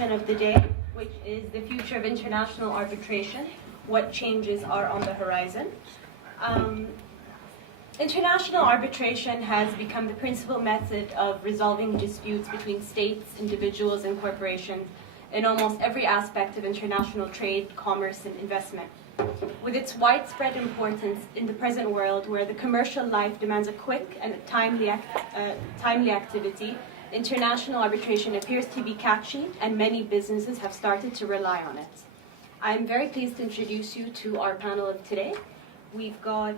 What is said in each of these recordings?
discussion of the day, which is the future of international arbitration. What changes are on the horizon? International arbitration has become the principal method of resolving disputes between states, individuals, and corporations in almost every aspect of international trade, commerce, and investment. With its widespread importance in the present world, where the commercial life demands a quick and timely activity, international arbitration appears to be catchy, and many businesses have started to rely on it. I'm very pleased to introduce you to our panel of today. We've got,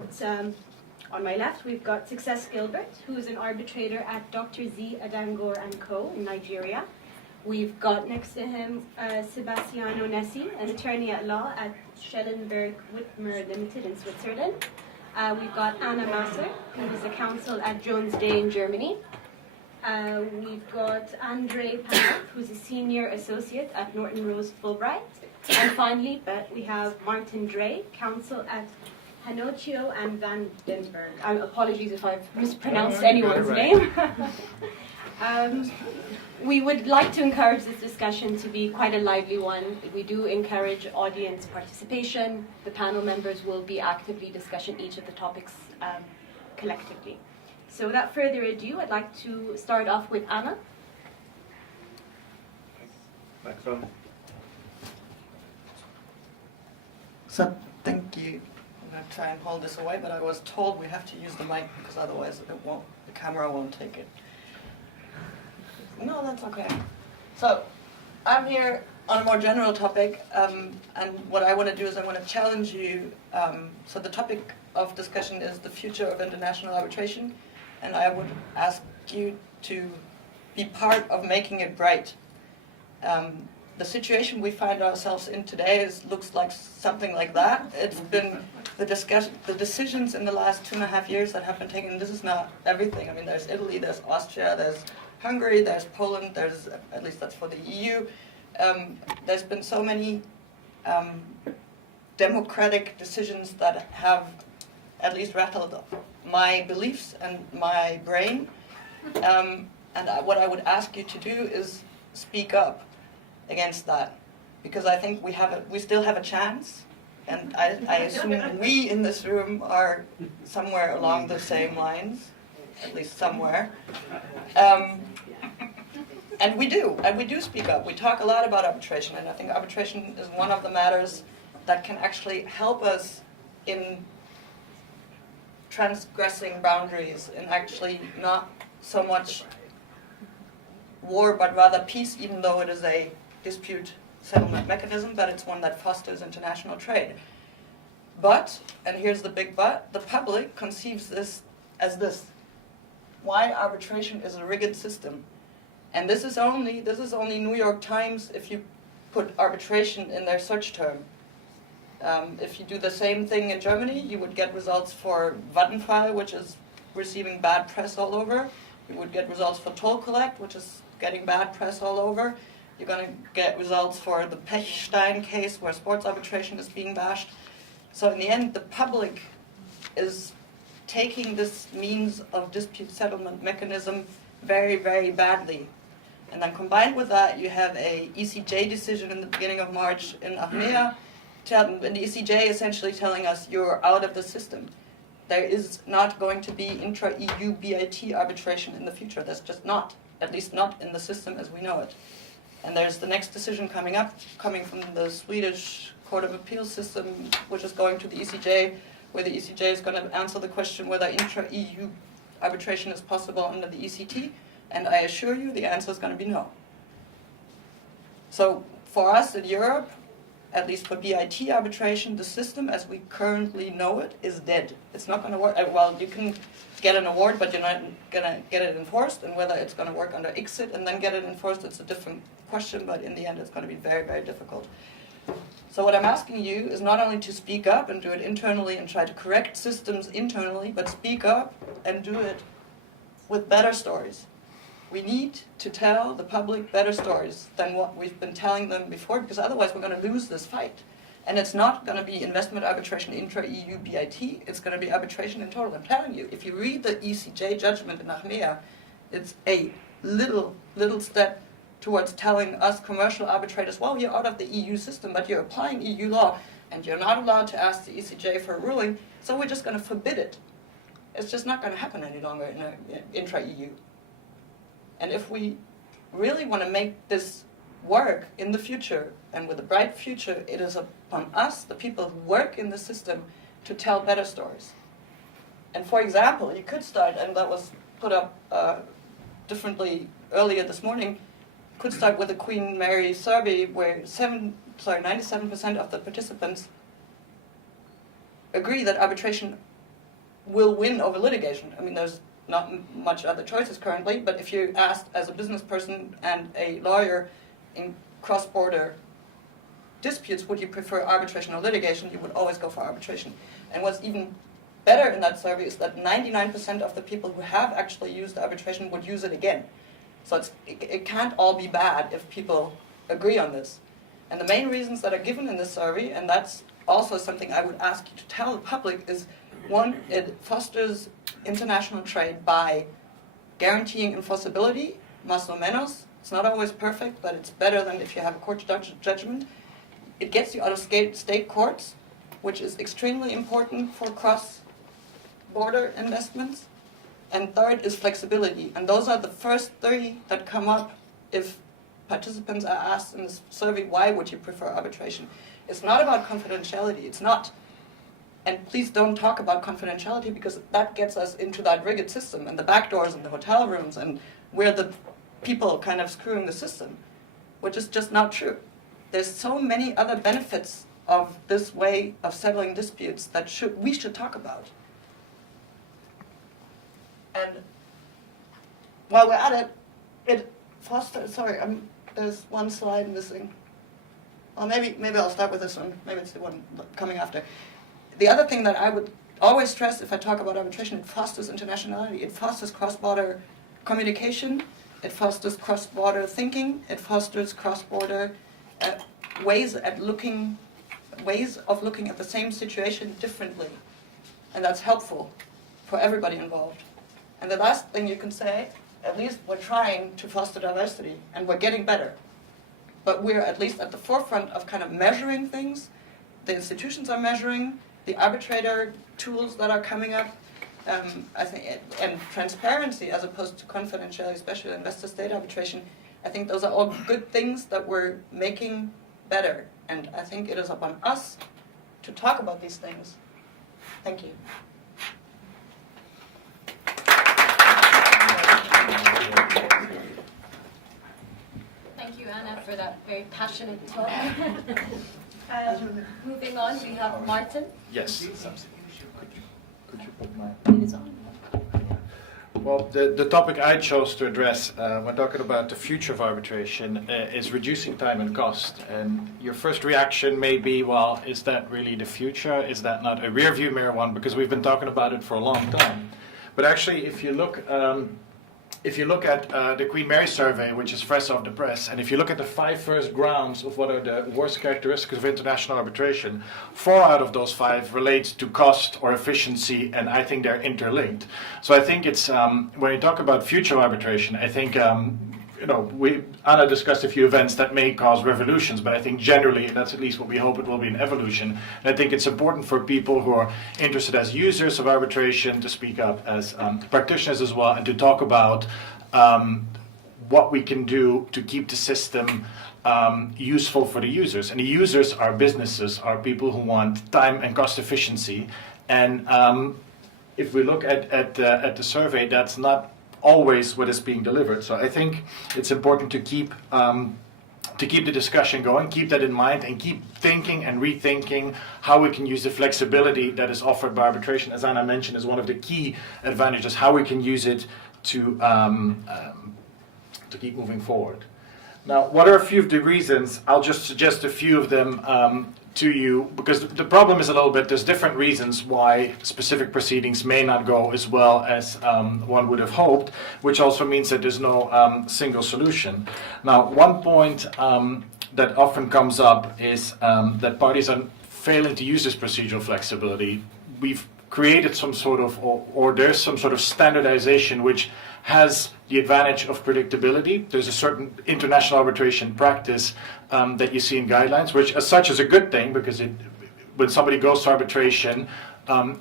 on my left, we've got Success Gilbert, who is an arbitrator at Dr. Z. Adangor & Co. in Nigeria. We've got next to him Sebastiano Nessi, an attorney at law at Schellenberg Whitmer Limited in Switzerland. We've got Anna Masser, who is a counsel at Jones Day in Germany. We've got Andre Panov, who's a senior associate at Norton Rose Fulbright. And finally, we have Martin Drey, counsel at Hanocchio and Van Denberg. Apologies if I've mispronounced anyone's name. We would like to encourage this discussion to be quite a lively one. We do encourage audience participation. The panel members will be actively discussing each of the topics collectively. So without further ado, I'd like to start off with Anna. Microphone. So, thank you. I'm going to try and hold this away, but I was told we have to use the mic because otherwise the camera won't take it. No, that's okay. So, I'm here on a more general topic, and what I want to do is I want to challenge you. So the topic of discussion is the future of international arbitration, and I would ask you to be part of making it bright. The situation we find ourselves in today looks like something like that. It's been the decisions in the last 2.5 years that have been taken. This is not everything. I mean, there's Italy, there's Austria, there's Hungary, there's Poland, there's, at least that's for the EU. There's been so many democratic decisions that have at least rattled my beliefs and my brain. And what I would ask you to do is speak up against that, because I think we still have a chance, and I assume we in this room are somewhere along the same lines, at least somewhere. And we do speak up. We talk a lot about arbitration, and I think arbitration is one of the matters that can actually help us in transgressing boundaries, and actually not so much war, but rather peace, even though it is a dispute settlement mechanism, but it's one that fosters international trade. But, and here's the big but, the public conceives this as this. Why arbitration is a rigged system. And this is only New York Times if you put arbitration in their search term. If you do the same thing in Germany, you would get results for Vattenfall, which is receiving bad press all over. You would get results for Toll Collect, which is getting bad press all over. You're going to get results for the Pechstein case, where sports arbitration is being bashed. So in the end, the public is taking this means of dispute settlement mechanism very, very badly. And then combined with that, you have a ECJ decision in the beginning of March in Achmea, and the ECJ essentially telling us you're out of the system. There is not going to be intra-EU BIT arbitration in the future. There's just not, at least not in the system as we know it. And there's the next decision coming from the Swedish Court of Appeal system, which is going to the ECJ, where the ECJ is going to answer the question whether intra-EU arbitration is possible under the ECT, and I assure you the answer is going to be no. So for us in Europe, at least for BIT arbitration, the system as we currently know it is dead. It's not going to work. Well, you can get an award, but you're not going to get it enforced, and whether it's going to work under ICSID and then get it enforced, it's a different question, but in the end it's going to be very, very difficult. So what I'm asking you is not only to speak up and do it internally and try to correct systems internally, but speak up and do it with better stories. We need to tell the public better stories than what we've been telling them before, because otherwise we're going to lose this fight. And it's not going to be investment arbitration intra-EU BIT, it's going to be arbitration in total. I'm telling you, if you read the ECJ judgment in Achmea, it's a little step towards telling us commercial arbitrators, well, you're out of the EU system, but you're applying EU law, and you're not allowed to ask the ECJ for a ruling, so we're just going to forbid it. It's just not going to happen any longer in intra-EU. And if we really want to make this work in the future, and with a bright future, it is upon us, the people who work in the system, to tell better stories. And for example, you could start, and that was put up differently earlier this morning, could start with the Queen Mary survey where 97% of the participants agree that arbitration will win over litigation. I mean, there's not much other choices currently, but if you're asked as a business person and a lawyer in cross-border disputes, would you prefer arbitration or litigation, you would always go for arbitration. And what's even better in that survey is that 99% of the people who have actually used arbitration would use it again. So it can't all be bad if people agree on this. And the main reasons that are given in this survey, and that's also something I would ask you to tell the public, is one, it fosters international trade by guaranteeing enforceability, más o menos. It's not always perfect, but it's better than if you have a court judgment. It gets you out of state courts, which is extremely important for cross-border investments. And third is flexibility. And those are the first three that come up if participants are asked in this survey, why would you prefer arbitration? It's not about confidentiality. It's not. And please don't talk about confidentiality, because that gets us into that rigged system and the back doors and the hotel rooms and where the people kind of screwing the system, which is just not true. There's so many other benefits of this way of settling disputes that we should talk about. And while we're at it, it fosters, sorry, there's one slide missing. Well, maybe I'll start with this one. Maybe it's the one coming after. The other thing that I would always stress if I talk about arbitration, it fosters internationality. It fosters cross-border communication. It fosters cross-border thinking. It fosters cross-border ways of looking at the same situation differently. And that's helpful for everybody involved. And the last thing you can say, at least we're trying to foster diversity, and we're getting better. But we're at least at the forefront of kind of measuring things. The institutions are measuring, the arbitrator tools that are coming up, I think, and transparency as opposed to confidentiality, especially investor-state arbitration. I think those are all good things that we're making better. And I think it is upon us to talk about these things. Thank you. Thank you, Anna, for that very passionate talk. Moving on, we have Martin. Yes. Could you put my... It is on. Well, the topic I chose to address when talking about the future of arbitration is reducing time and cost. And your first reaction may be, well, is that really the future? Is that not a rear-view mirror one? Because we've been talking about it for a long time. But actually, if you look at the Queen Mary survey, which is fresh off the press, and if you look at the 5 first grounds of what are the worst characteristics of international arbitration, 4 out of those 5 relate to cost or efficiency, and I think they're interlinked. So I think it's, when you talk about future arbitration, I think, Anna discussed a few events that may cause revolutions, but I think generally, that's at least what we hope it will be, an evolution. And I think it's important for people who are interested as users of arbitration to speak up as practitioners as well, and to talk about what we can do to keep the system useful for the users. And the users are businesses, are people who want time and cost efficiency. And if we look at the survey, that's not always what is being delivered. So I think it's important to keep the discussion going, keep that in mind, and keep thinking and rethinking how we can use the flexibility that is offered by arbitration, as Anna mentioned, is one of the key advantages, how we can use it to keep moving forward. Now, what are a few of the reasons? I'll just suggest a few of them to you, because the problem is a little bit, there's different reasons why specific proceedings may not go as well as one would have hoped, which also means that there's no single solution. Now, one point that often comes up is that parties are failing to use this procedural flexibility. We've created some sort of, or there's some sort of standardization which has the advantage of predictability. There's a certain international arbitration practice that you see in guidelines, which as such is a good thing, because when somebody goes to arbitration,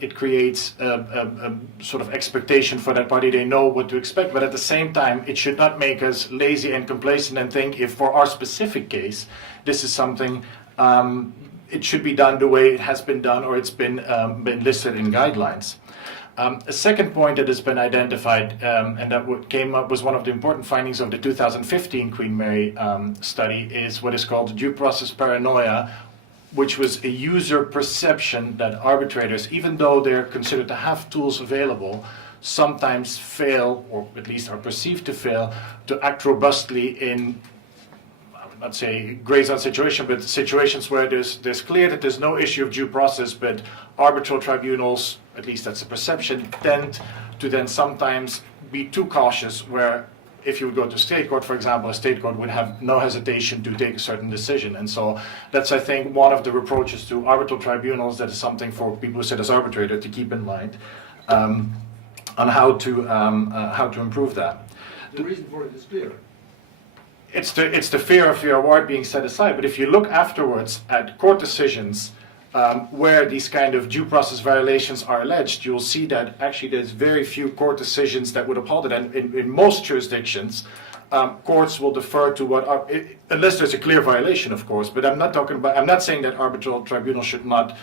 it creates a sort of expectation for that party. They know what to expect, but at the same time, it should not make us lazy and complacent and think if for our specific case, this is something, it should be done the way it has been done, or it's been listed in guidelines. A second point that has been identified, and that came up was one of the important findings of the 2015 Queen Mary study, is what is called due process paranoia, which was a user perception that arbitrators, even though they're considered to have tools available, sometimes fail, or at least are perceived to fail, to act robustly in, I would not say gray zone situation, but situations where there's clear that there's no issue of due process, but arbitral tribunals, at least that's the perception, tend to then sometimes be too cautious, where if you would go to state court, for example, a state court would have no hesitation to take a certain decision. And so that's, I think, one of the reproaches to arbitral tribunals that is something for people who sit as arbitrator to keep in mind on how to improve that. The reason for it is clear. It's the fear of your award being set aside. But if you look afterwards at court decisions where these kind of due process violations are alleged, you'll see that actually there's very few court decisions that would uphold it. And in most jurisdictions, courts will defer to what, unless there's a clear violation, of course. But I'm not saying that arbitral tribunals should not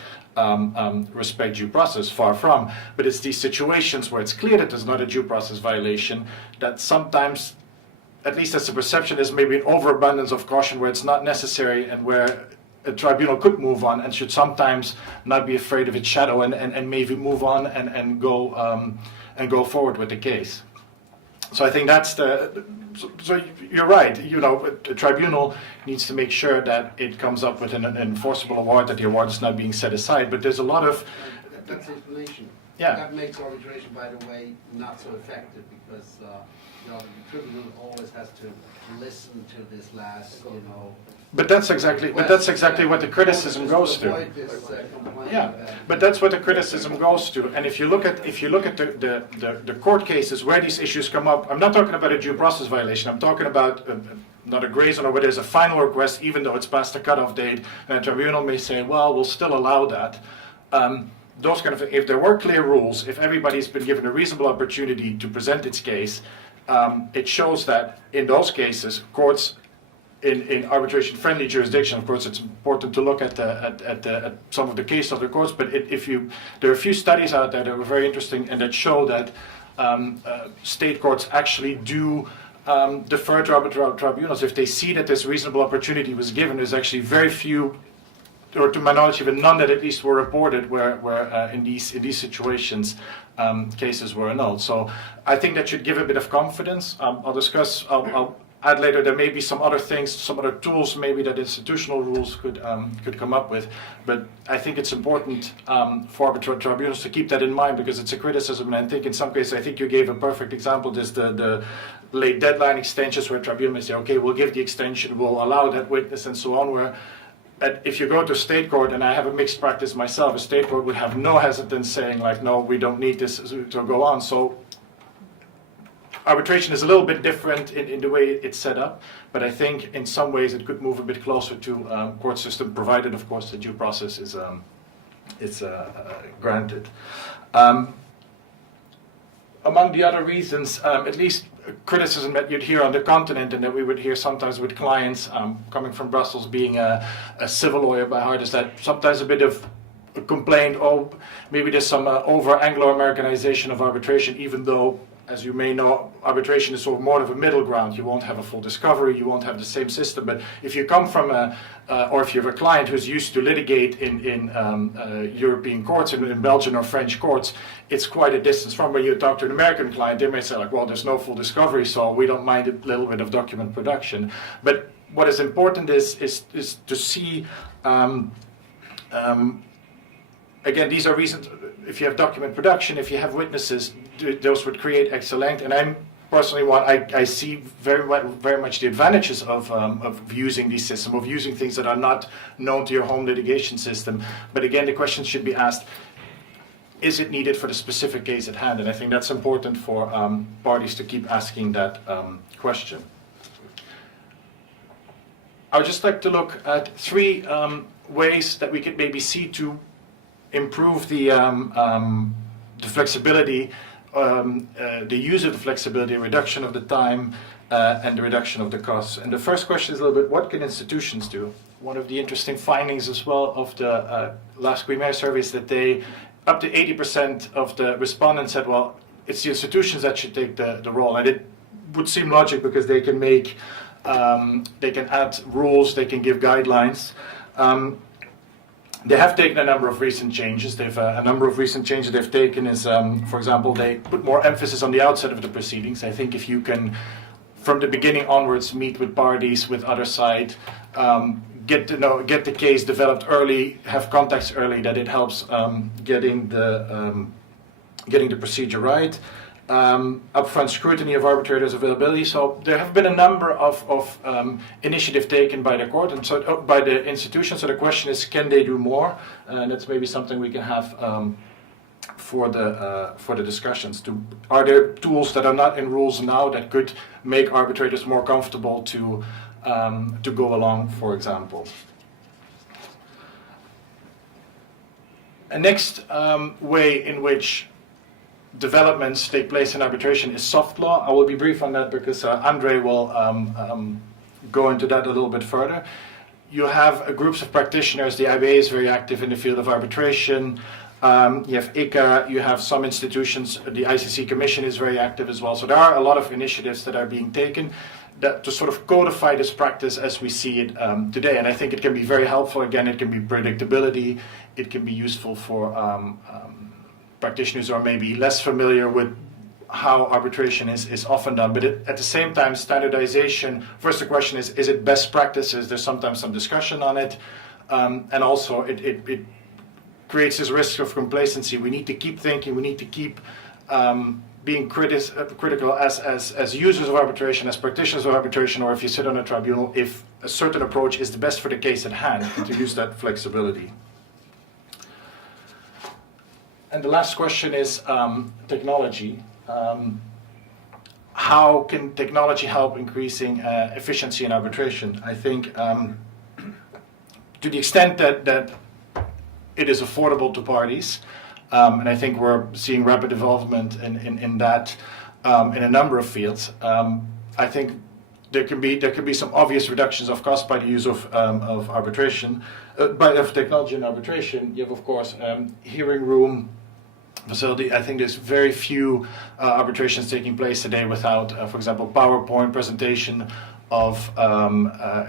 respect due process, far from. But it's these situations where it's clear that there's not a due process violation that sometimes, at least as the perception is, maybe an overabundance of caution where it's not necessary, and where a tribunal could move on and should sometimes not be afraid of its shadow, and maybe move on and go forward with the case. So I think that's so you're right. You know, a tribunal needs to make sure that it comes up with an enforceable award, that the award is not being set aside. But there's a lot of That's the explanation. Yeah. That makes arbitration, by the way, not so effective, because the tribunal always has to listen to this last, But that's exactly what the criticism goes to. Yeah, but that's what the criticism goes to. And if you look at the court cases where these issues come up, I'm not talking about a due process violation. I'm talking about not a gray zone, or where there's a final request, even though it's past the cutoff date, and a tribunal may say, well, we'll still allow that. Those kind of, if there were clear rules, if everybody's been given a reasonable opportunity to present its case, it shows that in those cases, courts in arbitration-friendly jurisdiction, of course, it's important to look at some of the case of the courts. But there are a few studies out there that were very interesting and that show that state courts actually do defer to arbitral tribunals if they see that this reasonable opportunity was given. There's actually very few, or to my knowledge, even none that at least were reported where in these situations cases were annulled. So I think that should give a bit of confidence. I'll add later, there may be some other things, some other tools maybe that institutional rules could come up with. But I think it's important for arbitral tribunals to keep that in mind, because it's a criticism. And I think in some cases, I think you gave a perfect example. There's the late deadline extensions where tribunal may say, okay, we'll give the extension, we'll allow that witness, and so on. Where if you go to state court, and I have a mixed practice myself, a state court would have no hesitance saying, like, no, we don't need this to go on. So arbitration is a little bit different in the way it's set up, but I think in some ways it could move a bit closer to court system, provided, of course, the due process is granted. Among the other reasons, at least criticism that you'd hear on the continent, and that we would hear sometimes with clients coming from Brussels, being a civil lawyer by heart, is that sometimes a bit of a complaint, oh, maybe there's some over Anglo-Americanization of arbitration, even though, as you may know, arbitration is sort of more of a middle ground. You won't have a full discovery, you won't have the same system. But if you come from or if you have a client who's used to litigate in European courts, in Belgian or French courts, it's quite a distance from. When you talk to an American client, they may say, like, well, there's no full discovery, so we don't mind a little bit of document production. But what is important is to see, again, these are reasons. If you have document production, if you have witnesses, those would create excellent. And I'm personally I see very much the advantages of using these systems, of using things that are not known to your home litigation system. But again, the question should be asked: is it needed for the specific case at hand? And I think that's important for parties to keep asking that question. I would just like to look at 3 ways that we could maybe see to improve the flexibility, the use of the flexibility, reduction of the time, and the reduction of the costs. And the first question is a little bit, what can institutions do? One of the interesting findings as well of the last Queen Mary survey is that up to 80% of the respondents said, well, it's the institutions that should take the role. And it would seem logic because they can make, they can add rules, they can give guidelines. They have taken a number of recent changes. A number of recent changes they've taken is, for example, they put more emphasis on the outset of the proceedings. I think if you can, from the beginning onwards, meet with parties, with other side, get the case developed early, have contacts early, that it helps getting the procedure right. Upfront scrutiny of arbitrators' availability. So there have been a number of initiatives taken by the court and so by the institution. So the question is, can they do more? And that's maybe something we can have for the discussions. Are there tools that are not in rules now that could make arbitrators more comfortable to go along, for example? A next way in which developments take place in arbitration is soft law. I will be brief on that because Andre will go into that a little bit further. You have groups of practitioners. The IBA is very active in the field of arbitration. You have ICA, you have some institutions, the ICC Commission is very active as well. So there are a lot of initiatives that are being taken to sort of codify this practice as we see it today. And I think it can be very helpful. Again, it can be predictability. It can be useful for practitioners who are maybe less familiar with how arbitration is often done. But at the same time, standardization, first the question is it best practices? There's sometimes some discussion on it. And also it creates this risk of complacency. We need to keep thinking, we need to keep being critical as users of arbitration, as practitioners of arbitration, or if you sit on a tribunal, if a certain approach is the best for the case at hand, and to use that flexibility. And the last question is technology. How can technology help increasing efficiency in arbitration? I think to the extent that it is affordable to parties, and I think we're seeing rapid development in that in a number of fields. I think there can be some obvious reductions of cost by the use of arbitration, of technology in arbitration. You have, of course, hearing room facility. I think there's very few arbitrations taking place today without, for example, PowerPoint presentation of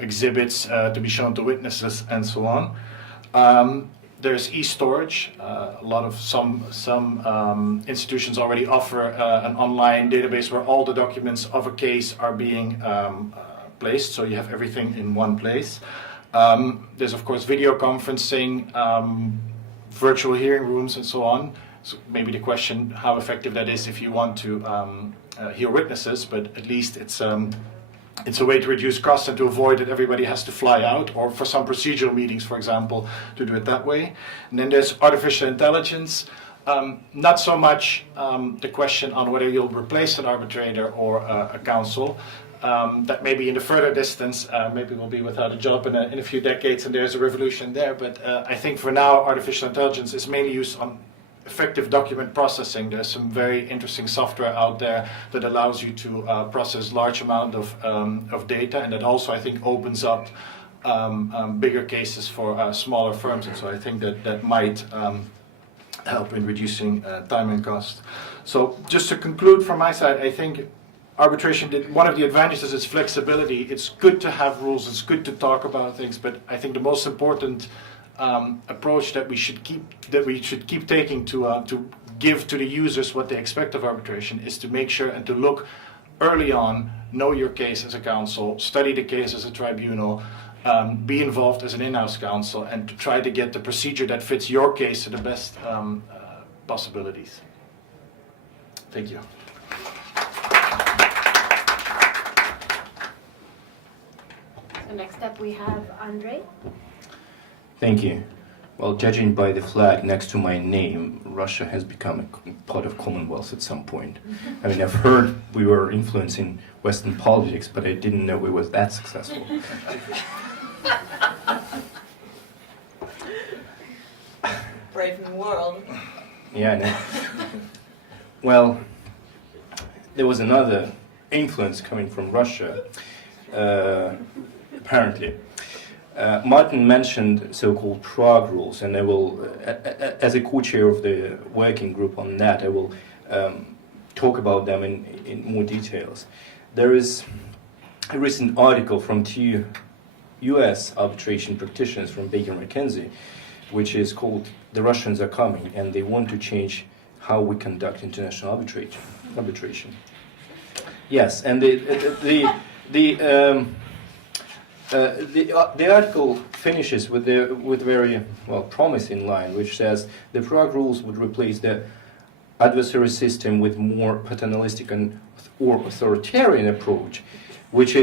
exhibits to be shown to witnesses and so on. There's e-storage. Some institutions already offer an online database where all the documents of a case are being placed, so you have everything in one place. There's of course video conferencing, virtual hearing rooms, and so on. So maybe the question how effective that is if you want to hear witnesses, but at least it's a way to reduce costs and to avoid that everybody has to fly out, or for some procedural meetings, for example, to do it that way. And then there's artificial intelligence. Not so much the question on whether you'll replace an arbitrator or a counsel. That maybe in the further distance, maybe we'll be without a job in a few decades and there's a revolution there. But I think for now, artificial intelligence is mainly used on effective document processing. There's some very interesting software out there that allows you to process large amount of data, and that also I think opens up bigger cases for smaller firms, and so I think that might help in reducing time and cost. So just to conclude from my side, I think arbitration, one of the advantages is flexibility. It's good to have rules, it's good to talk about things, but I think the most important approach that we should keep taking to give to the users what they expect of arbitration is to make sure and to look early on, know your case as a counsel, study the case as a tribunal, be involved as an in-house counsel, and to try to get the procedure that fits your case to the best possibilities. Thank you. So next up we have Andre. Thank you. Well, judging by the flag next to my name, Russia has become a part of Commonwealth at some point. I mean, I've heard we were influencing Western politics, but I didn't know we were that successful. Brave new world. Yeah, I know. Well, there was another influence coming from Russia, apparently. Martin mentioned so-called Prague rules, and I will, as a co-chair of the working group on that, I will talk about them in more details. There is a recent article from two US arbitration practitioners from Baker McKenzie, which is called "The Russians Are Coming, and They Want to Change How We Conduct International Arbitration." Yes, and the article finishes with very promising line, which says the Prague rules would replace the adversary system with more paternalistic or authoritarian approach, with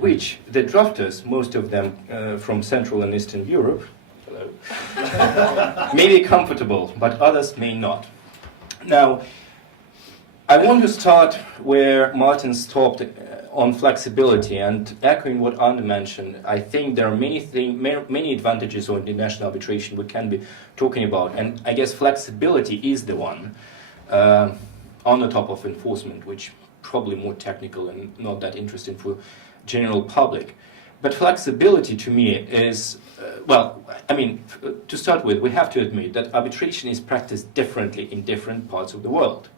which the drafters, most of them from Central and Eastern Europe, may be comfortable, but others may not. Now, I want to start where Martin stopped on flexibility, and echoing what Anna mentioned, I think there are many advantages of international arbitration we can be talking about, and I guess flexibility is the one on the top of enforcement, which probably more technical and not that interesting for general public. But flexibility to me is, to start with, we have to admit that arbitration is practiced differently in different parts of the world.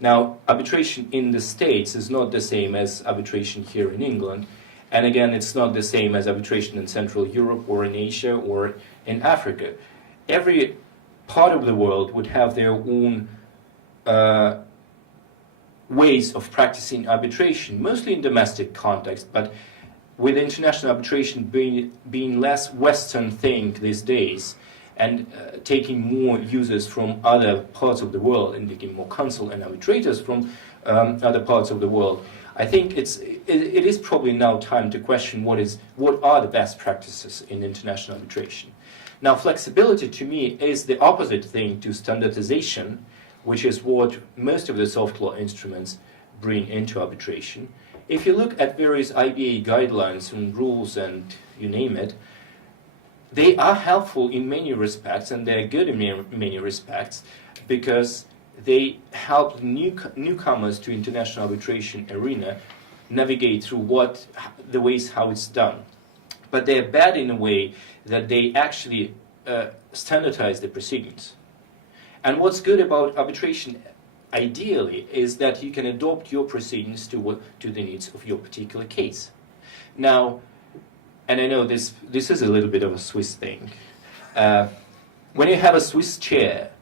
Now, arbitration in the States is not the same as arbitration here in England, and again, it's not the same as arbitration in Central Europe or in Asia or in Africa. Every part of the world would have their own ways of practicing arbitration, mostly in domestic context, but with international arbitration being less Western thing these days, and taking more users from other parts of the world and taking more counsel and arbitrators from other parts of the world, I think it is probably now time to question what are the best practices in international arbitration. Now, flexibility to me is the opposite thing to standardization, which is what most of the soft law instruments bring into arbitration. If you look at various IBA guidelines and rules and you name it, they are helpful in many respects, and they're good in many respects, because they help newcomers to international arbitration arena navigate through the ways how it's done. But they're bad in a way that they actually standardize the proceedings. And what's good about arbitration, ideally, is that you can adopt your proceedings to the needs of your particular case. Now, and I know this is a little bit of a Swiss thing. When you have a Swiss chair,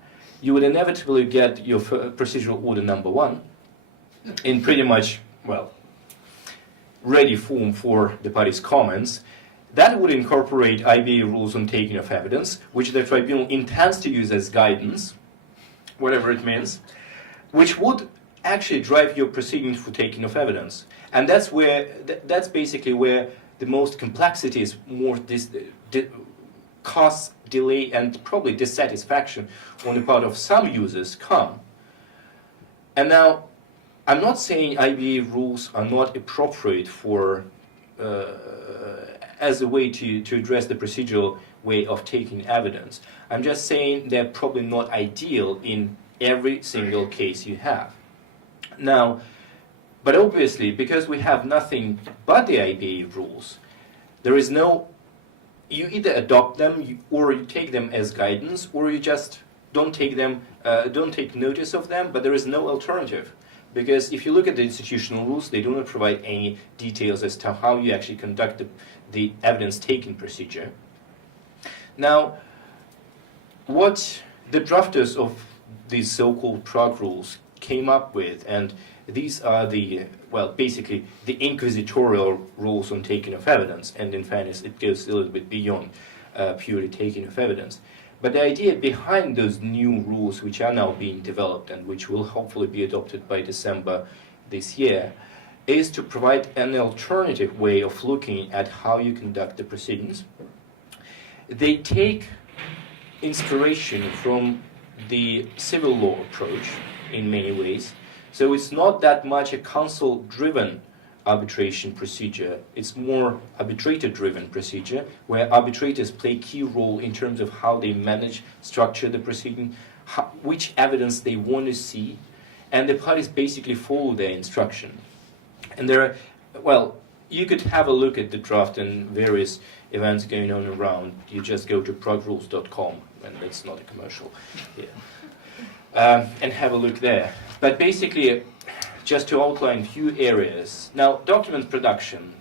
you would inevitably get your procedural order number 1 in pretty much, ready form for the parties' comments. That would incorporate IBA rules on taking of evidence, which the tribunal intends to use as guidance, whatever it means, which would actually drive your proceedings for taking of evidence. And that's basically where the most complexity is, more cost, delay, and probably dissatisfaction on the part of some users come. And now, I'm not saying IBA rules are not appropriate for as a way to address the procedural way of taking evidence. I'm just saying they're probably not ideal in every single case you have. Now, but obviously, because we have nothing but the IBA rules, there is no, you either adopt them or you take them as guidance, or you just don't take notice of them, but there is no alternative. Because if you look at the institutional rules, they do not provide any details as to how you actually conduct the evidence-taking procedure. Now, what the drafters of these so-called Prague rules came up with, and these are basically the inquisitorial rules on taking of evidence, and in fairness, it goes a little bit beyond purely taking of evidence. But the idea behind those new rules, which are now being developed and which will hopefully be adopted by December this year, is to provide an alternative way of looking at how you conduct the proceedings. They take inspiration from the civil law approach in many ways. So it's not that much a council-driven arbitration procedure. It's more arbitrator-driven procedure, where arbitrators play a key role in terms of how they manage, structure the proceeding, which evidence they want to see, and the parties basically follow their instruction. And there are, well, you could have a look at the draft and various events going on around. You just go to progrules.com, and that's not a commercial, yeah. And have a look there. But basically, just to outline a few areas. Now, document production,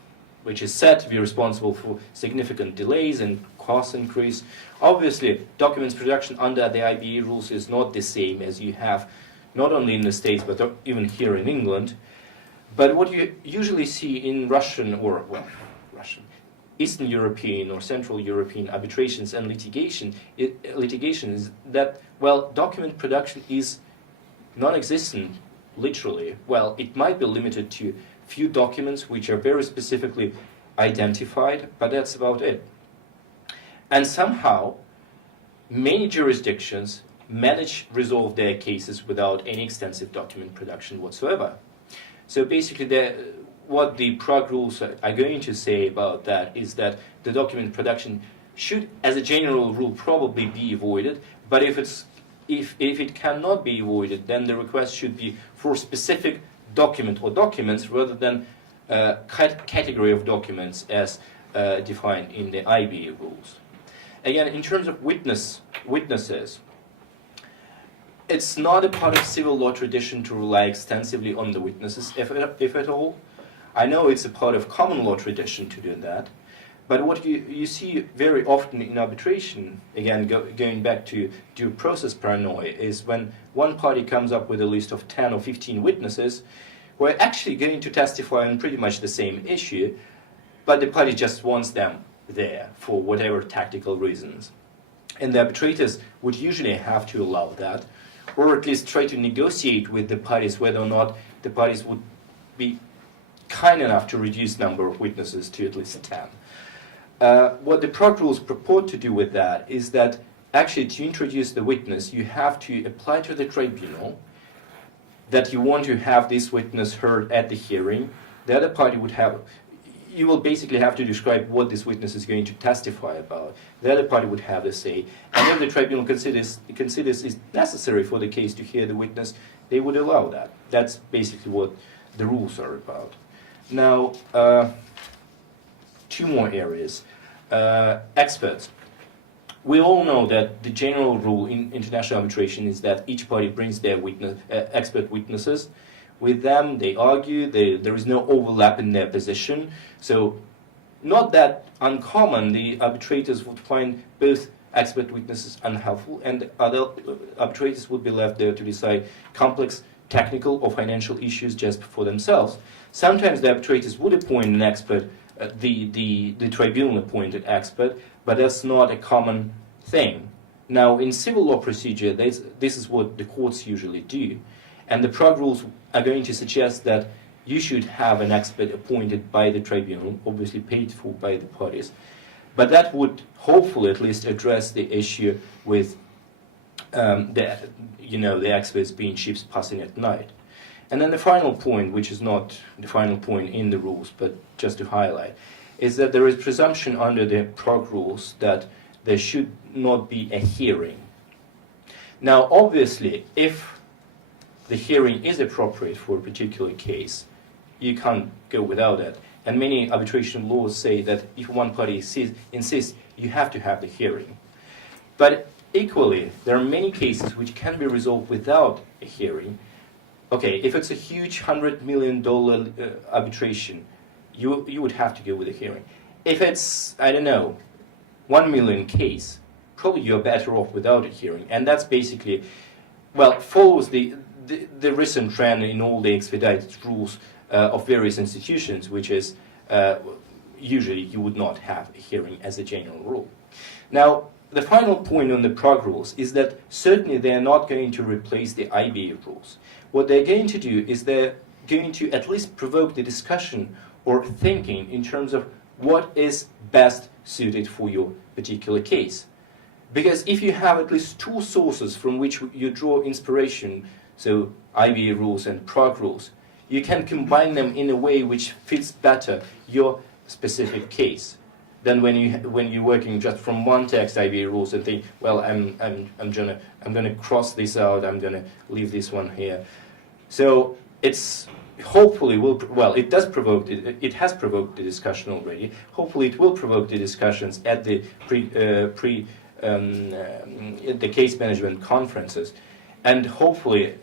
which is said to be responsible for significant delays and cost increase. Obviously, documents production under the IBA rules is not the same as you have not only in the States, but even here in England. But what you usually see in Russian, Eastern European or Central European arbitrations and litigation is that, well, document production is non-existent, literally. Well, it might be limited to few documents which are very specifically identified, but that's about it. And somehow, many jurisdictions resolve their cases without any extensive document production whatsoever. So basically, what the Prague rules are going to say about that is that the document production should, as a general rule, probably be avoided. But if it cannot be avoided, then the request should be for specific document or documents rather than category of documents as defined in the IBA rules. Again, in terms of witnesses, it's not a part of civil law tradition to rely extensively on the witnesses, if at all. I know it's a part of common law tradition to do that, but what you see very often in arbitration, again, going back to due process paranoia, is when one party comes up with a list of 10 or 15 witnesses who are actually going to testify on pretty much the same issue, but the party just wants them there for whatever tactical reasons. And the arbitrators would usually have to allow that, or at least try to negotiate with the parties whether or not the parties would be kind enough to reduce number of witnesses to at least 10. What the Prague rules purport to do with that is that actually to introduce the witness, you have to apply to the tribunal that you want to have this witness heard at the hearing. The other party would have, you will basically have to describe what this witness is going to testify about. The other party would have a say. And if the tribunal considers it necessary for the case to hear the witness, they would allow that. That's basically what the rules are about. Now, two more areas. Experts. We all know that the general rule in international arbitration is that each party brings their expert witnesses. With them, they argue, there is no overlap in their position. So, not that uncommon, the arbitrators would find both expert witnesses unhelpful, and other arbitrators would be left there to decide complex technical or financial issues just for themselves. Sometimes the arbitrators would appoint an expert, the tribunal appointed expert, but that's not a common thing. Now, in civil law procedure, this is what the courts usually do. And the Prague rules are going to suggest that you should have an expert appointed by the tribunal, obviously paid for by the parties. But that would hopefully at least address the issue with the experts being ships passing at night. And then the final point, which is not the final point in the rules, but just to highlight, is that there is presumption under the Prague rules that there should not be a hearing. Now, obviously, if the hearing is appropriate for a particular case, you can't go without it. And many arbitration laws say that if one party insists, you have to have the hearing. But equally, there are many cases which can be resolved without a hearing. Okay, if it's a huge $100 million arbitration, you would have to go with a hearing. If it's, I don't know, 1 million case, probably you're better off without a hearing. And that's basically, well, follows the recent trend in all the expedited rules of various institutions, which is usually you would not have a hearing as a general rule. Now, the final point on the Prague rules is that certainly they are not going to replace the IBA rules. What they're going to do is they're going to at least provoke the discussion or thinking in terms of what is best suited for your particular case. Because if you have at least two sources from which you draw inspiration, so IBA rules and Prague rules, you can combine them in a way which fits better your specific case than when you're working just from one text IBA rules and think, well, I'm gonna cross this out, I'm gonna leave this one here. So it's hopefully it has provoked the discussion already. Hopefully it will provoke the discussions at the at the case management conferences, and hopefully,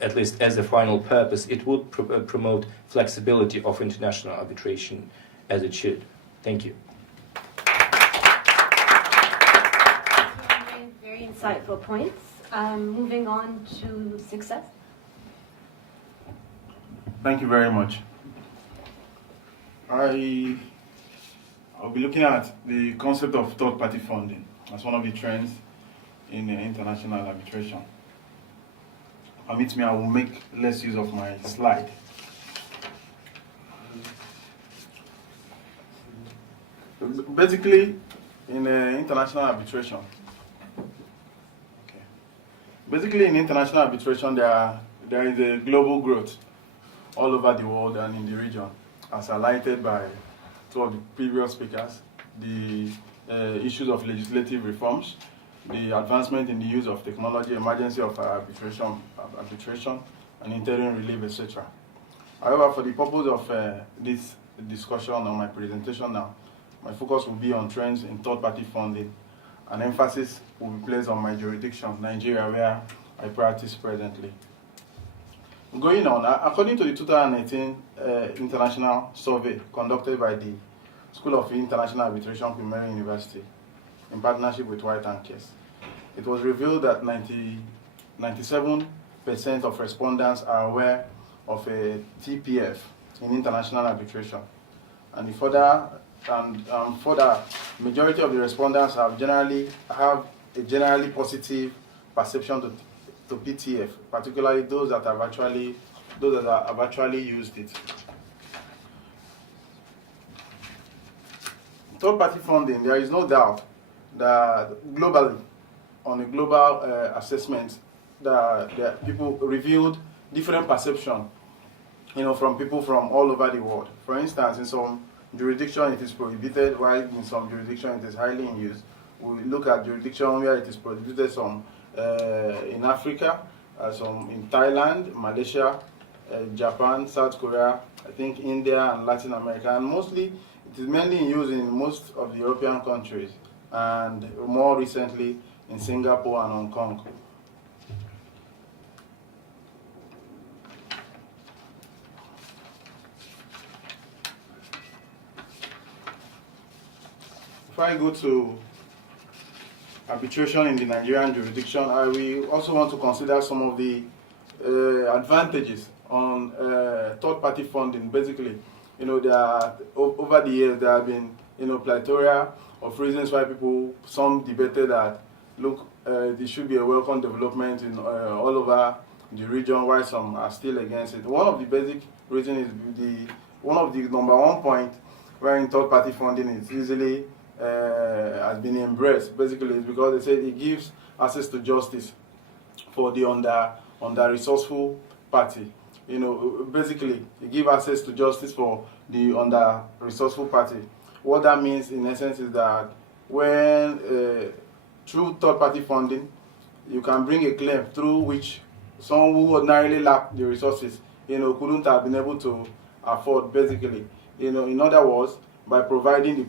at least as a final purpose, it will promote flexibility of international arbitration as it should. Thank you. Very insightful points. Moving on to success. Thank you very much. I'll be looking at the concept of third-party funding as one of the trends in international arbitration. Permit me, I will make less use of my slide. Basically, in international arbitration, there is a global growth all over the world and in the region, as highlighted by two of the previous speakers, the issues of legislative reforms, the advancement in the use of technology, emergency of arbitration, and interim relief, etc. However, for the purpose of this discussion on my presentation now, my focus will be on trends in third-party funding, and emphasis will be placed on my jurisdiction, Nigeria, where I practice presently. Going on, according to the 2018 international survey conducted by the School of International Arbitration, Primary University, in partnership with White and Case, it was revealed that 97% of respondents are aware of a TPF in international arbitration, and further, majority of the respondents have a generally positive perception to PTF, particularly those that have actually used it. Third-party funding, there is no doubt that globally, on a global assessment, that people revealed different perception, from people from all over the world. For instance, in some jurisdiction it is prohibited, while in some jurisdiction it is highly in use. We look at jurisdiction where it is prohibited, some in Africa, some in Thailand, Malaysia, Japan, South Korea, I think India and Latin America, and mostly it is mainly in use in most of the European countries, and more recently in Singapore and Hong Kong. If I go to arbitration in the Nigerian jurisdiction, I will also want to consider some of the advantages on third-party funding. Basically, over the years there have been, plethora of reasons why some debated that, look, this should be a welcome development in all over the region, while some are still against it. One of the basic reasons is one of the number one point wherein third-party funding is easily has been embraced, basically, is because they say it gives access to justice for the under-resourceful party. Basically, it gives access to justice for the under-resourceful party. What that means, in essence, is that when through third-party funding, you can bring a claim through which someone who ordinarily lack the resources, couldn't have been able to afford, basically. In other words, by providing the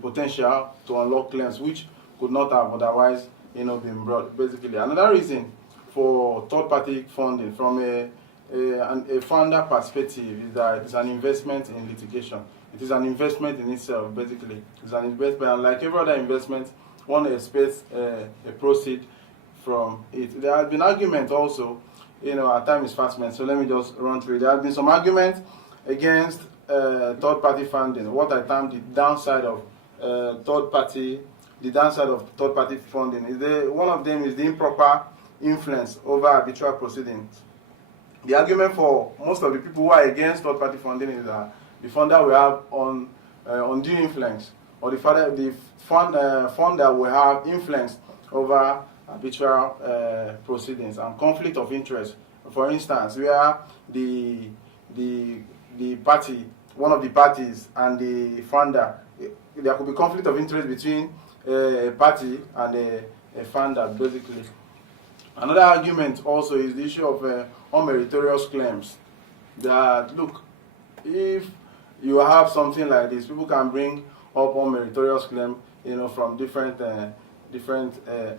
potential to unlock claims which could not have otherwise, been brought, basically. Another reason for third-party funding from a funder perspective is that it is an investment in litigation. It is an investment in itself, basically. It's an investment, and like every other investment, one expects a proceed from it. There has been argument also, our time is fast spent, so let me just run through it. There has been some argument against third-party funding. What I term the downside of third-party funding is one of them is the improper influence over arbitral proceedings. The argument for most of the people who are against third-party funding is that the funder will have undue influence or the fund that will have influence over arbitral proceedings, and conflict of interest. For instance, where the party, one of the parties, and the funder, there could be conflict of interest between a party and a funder, basically. Another argument also is the issue of unmeritorious claims. That, look, if you have something like this, people can bring up unmeritorious claim, from different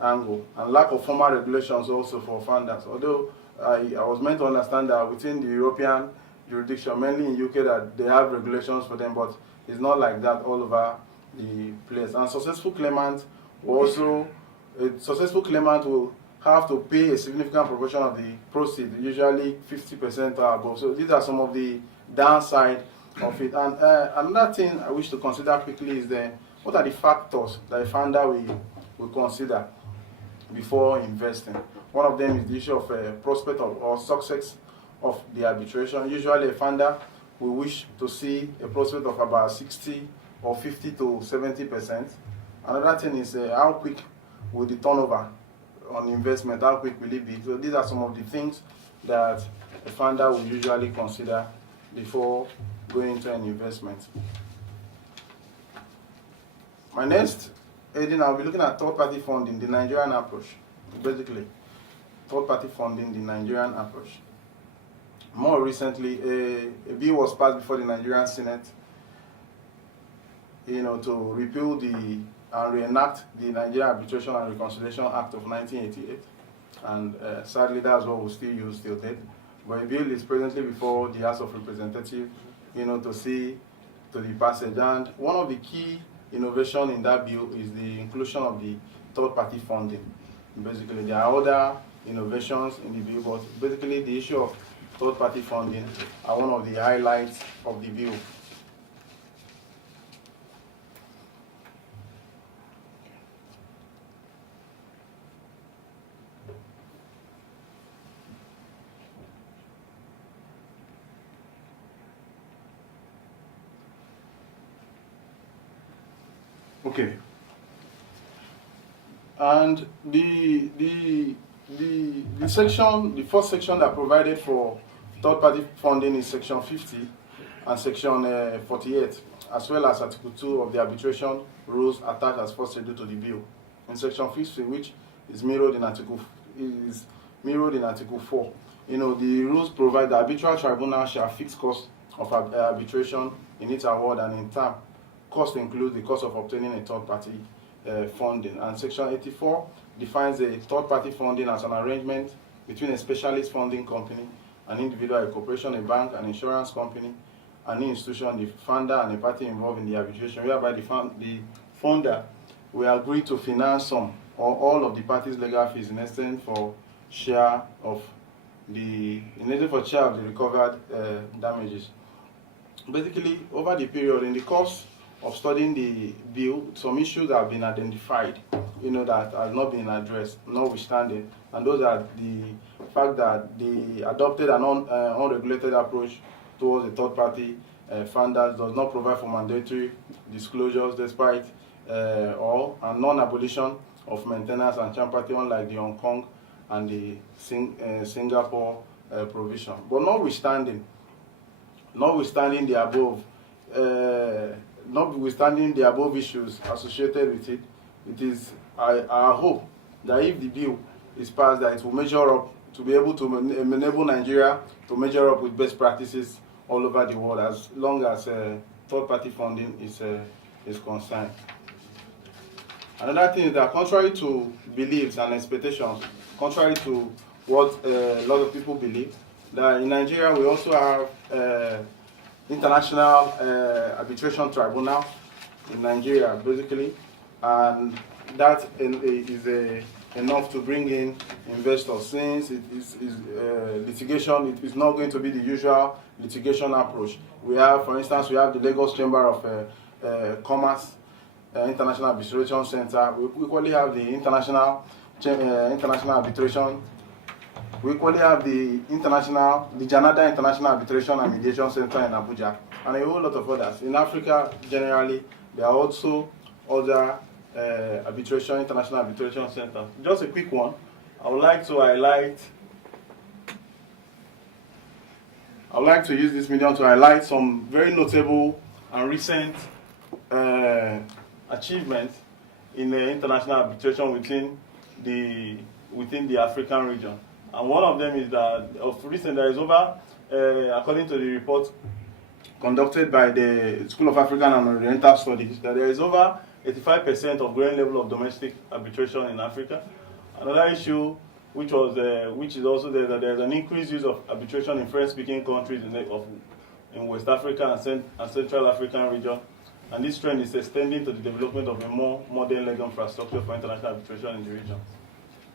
angle, and lack of formal regulations also for funders. Although I was meant to understand that within the European jurisdiction, mainly in UK, that they have regulations for them, but it's not like that all over the place. And successful claimant will have to pay a significant proportion of the proceeds, usually 50% or above. So these are some of the downside of it. And another thing I wish to consider quickly is what are the factors that a funder will consider before investing. One of them is the issue of prospect or success of the arbitration. Usually a funder will wish to see a prospect of about 60 or 50 to 70%. Another thing is how quick will the turnover on investment, how quick will it be? So these are some of the things that a funder will usually consider before going into an investment. My next heading, I'll be looking at third-party funding, the Nigerian approach. Basically, third-party funding, the Nigerian approach. More recently, a bill was passed before the Nigerian Senate, to repeal and reenact the Nigerian Arbitration and Reconciliation Act of 1988. And sadly, that's what we still use till date. But a bill is presently before the House of Representatives, to see to the passage. And one of the key innovations in that bill is the inclusion of the third-party funding. Basically, there are other innovations in the bill, but basically the issue of third-party funding are one of the highlights of the bill. Okay. And the section, the first section that provided for third-party funding is Section 50 and Section 48, as well as Article 2 of the arbitration rules attached as first schedule to the bill. In Section 50, which is mirrored in Article 4, the rules provide the arbitral tribunal shall fix cost of arbitration in its award and in term. Cost includes the cost of obtaining a third-party funding. And Section 84 defines a third-party funding as an arrangement between a specialist funding company, an individual, a corporation, a bank, an insurance company, an institution, the funder, and a party involved in the arbitration, whereby the funder will agree to finance some or all of the parties' legal fees in exchange for share of the recovered damages. Basically, over the period, in the course of studying the bill, some issues have been identified, that have not been addressed, notwithstanding, and those are the fact that they adopted an unregulated approach towards the third-party funders, does not provide for mandatory disclosures despite and non-abolition of maintenance and champerty, unlike the Hong Kong and the Singapore provision. But notwithstanding the above issues associated with it, it is our hope that if the bill is passed, that it will measure up to be able to enable Nigeria to measure up with best practices all over the world, as long as third-party funding is concerned. Another thing is that, contrary to beliefs and expectations, contrary to what a lot of people believe, that in Nigeria we also have international arbitration tribunal in Nigeria, basically, and that is enough to bring in investors, since it is litigation. It is not going to be the usual litigation approach. We have, for instance, the Lagos Chamber of Commerce International Arbitration Center. We equally have the International Arbitration. We equally have the Janada International Arbitration and Mediation Center in Abuja, and a whole lot of others. In Africa, generally, there are also other international arbitration centers. Just a quick one. I would like to use this medium to highlight some very notable and recent achievements in the international arbitration within the African region. And one of them is that of recent there is over, according to the report conducted by the School of African and Oriental Studies, that there is over 85% of growing level of domestic arbitration in Africa. Another issue which is also there, that there is an increased use of arbitration in French-speaking countries in West Africa and Central African region. And this trend is extending to the development of a more modern legal infrastructure for international arbitration in the region.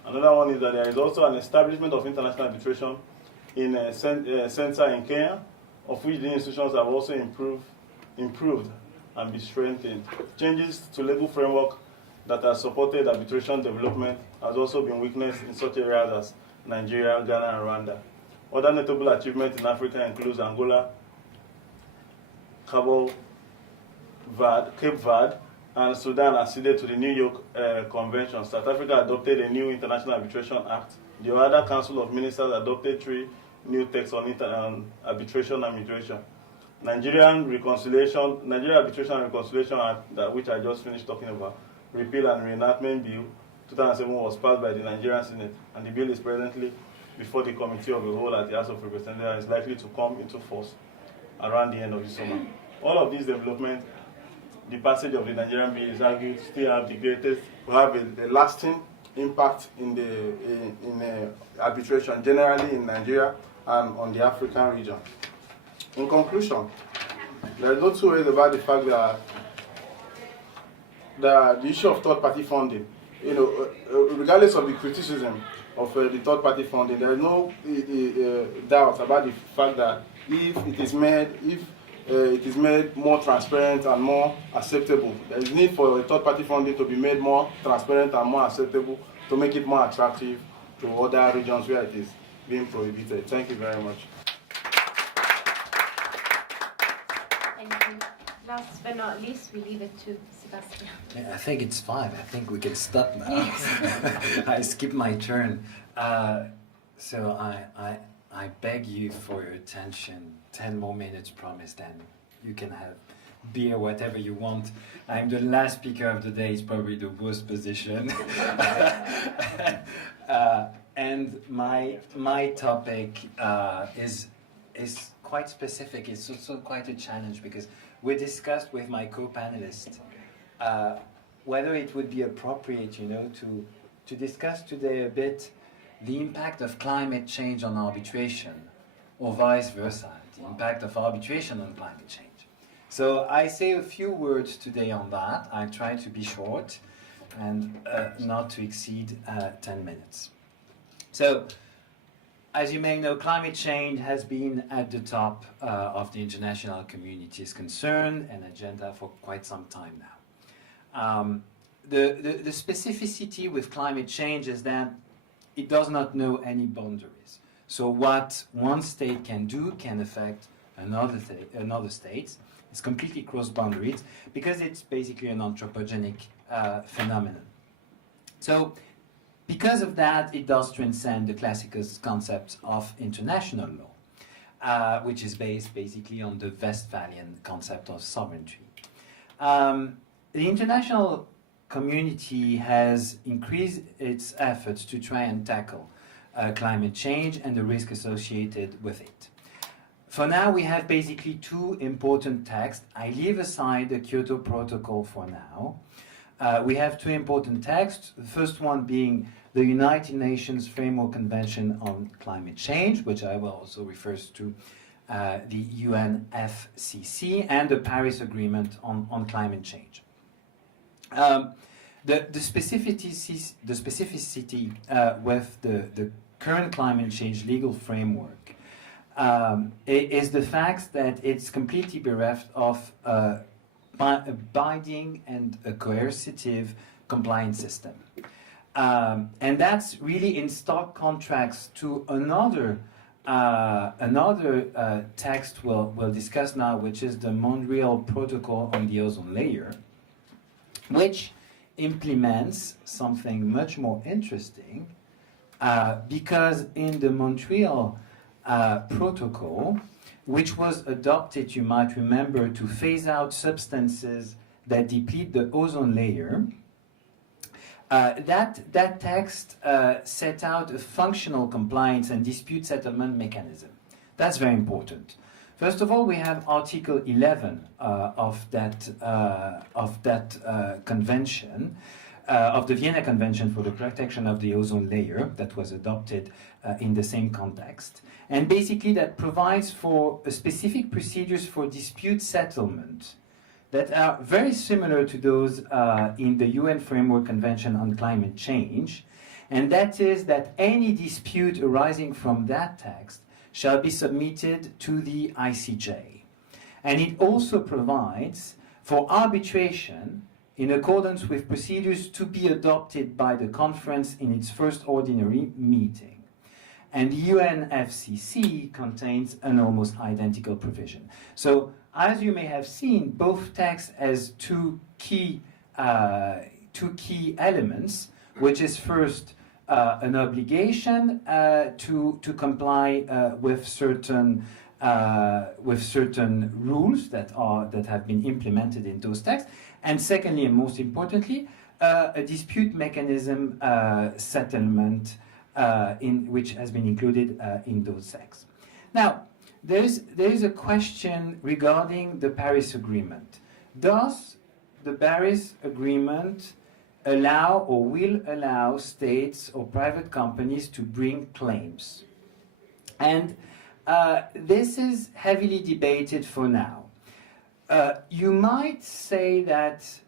Another one is that there is also an establishment of international arbitration in a center in Kenya, of which the institutions have also improved and be strengthened. Changes to legal framework that has supported arbitration development has also been witnessed in such areas as Nigeria, Ghana, and Rwanda. Other notable achievements in Africa include Angola, Cape Verde, and Sudan acceded to the New York Convention. South Africa adopted a new International Arbitration Act. The OADA Council of Ministers adopted 3 new texts on arbitration and mediation. Nigeria Arbitration and Reconciliation Act, which I just finished talking about, Repeal and Reenactment Bill 2007 was passed by the Nigerian Senate, and the bill is presently before the Committee of the Whole at the House of Representatives and is likely to come into force around the end of the summer. All of these developments, the passage of the Nigerian bill is argued still have a lasting impact in arbitration generally in Nigeria and on the African region. In conclusion, there is no two ways about the fact that the issue of third-party funding, regardless of the criticism of the third-party funding, there is no doubt about the fact that if it is made more transparent and more acceptable, there is need for third-party funding to be made more transparent and more acceptable to make it more attractive to other regions where it is being prohibited. Thank you very much. Thank you. Last but not least, we leave it to Sebastian. I think it's 5. I think we can stop now. Yes. I skipped my turn. So I beg you for your attention. 10 more minutes promised, then you can have beer, whatever you want. I'm the last speaker of the day. It's probably the worst position. And my topic is quite specific. It's also quite a challenge because we discussed with my co-panelists whether it would be appropriate, to discuss today a bit the impact of climate change on arbitration, or vice versa, the impact of arbitration on climate change. So I say a few words today on that. I try to be short and not to exceed 10 minutes. So, as you may know, climate change has been at the top of the international community's concern and agenda for quite some time now. The specificity with climate change is that it does not know any boundaries. So what one state can do can affect another state. It's completely cross boundaries because it's basically an anthropogenic phenomenon. So because of that, it does transcend the classical concept of international law, which is based basically on the Westphalian concept of sovereignty. The international community has increased its efforts to try and tackle climate change and the risk associated with it. For now, we have basically 2 important texts. I leave aside the Kyoto Protocol for now. We have 2 important texts. The first one being the United Nations Framework Convention on Climate Change, which I will also refer to the UNFCCC, and the Paris Agreement on Climate Change. The specificity with the current climate change legal framework is the fact that it's completely bereft of a binding and a coercive compliance system. And that's really in stark contrast to another text we'll discuss now, which is the Montreal Protocol on the ozone layer, which implements something much more interesting, because in the Montreal Protocol, which was adopted, you might remember, to phase out substances that deplete the ozone layer, that text set out a functional compliance and dispute settlement mechanism. That's very important. First of all, we have Article 11 of that convention, of the Vienna Convention for the Protection of the Ozone Layer, that was adopted in the same context. And basically that provides for specific procedures for dispute settlement that are very similar to those in the UN Framework Convention on Climate Change. And that is that any dispute arising from that text shall be submitted to the ICJ. And it also provides for arbitration in accordance with procedures to be adopted by the conference in its first ordinary meeting. And the UNFCCC contains an almost identical provision. So, as you may have seen, both texts has two key elements, which is first an obligation to comply with certain rules that have been implemented in those texts, and secondly, and most importantly, a dispute mechanism settlement which has been included in those texts. Now, there is a question regarding the Paris Agreement. Does the Paris Agreement allow or will allow states or private companies to bring claims? And this is heavily debated for now. You might say that